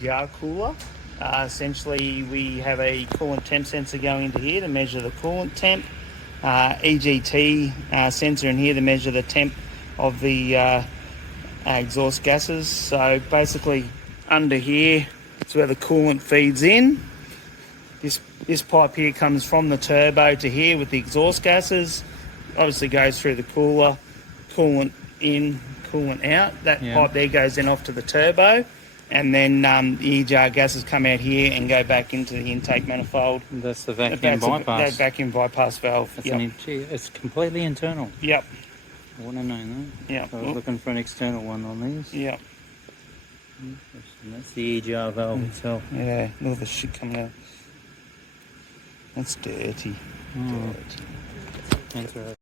EGR cooler. Essentially, we have a coolant temp sensor going into here to measure the coolant temp. EGT sensor in here to measure the temp of the exhaust gases. So basically, under here is where the coolant feeds in. This pipe here comes from the turbo to here with the exhaust gases. Obviously goes through the cooler, coolant in, coolant out. That pipe there goes then off to the turbo, and then the EGR gases come out here and go back into the intake manifold. That's the vacuum bypass. That vacuum bypass valve. It's completely internal. Yep. I want to know that. Yep. So I was looking for an external one on these. Yep. And that's the EGR valve itself. Yeah, look at the shit coming out. That's dirty. Dirty. Interesting.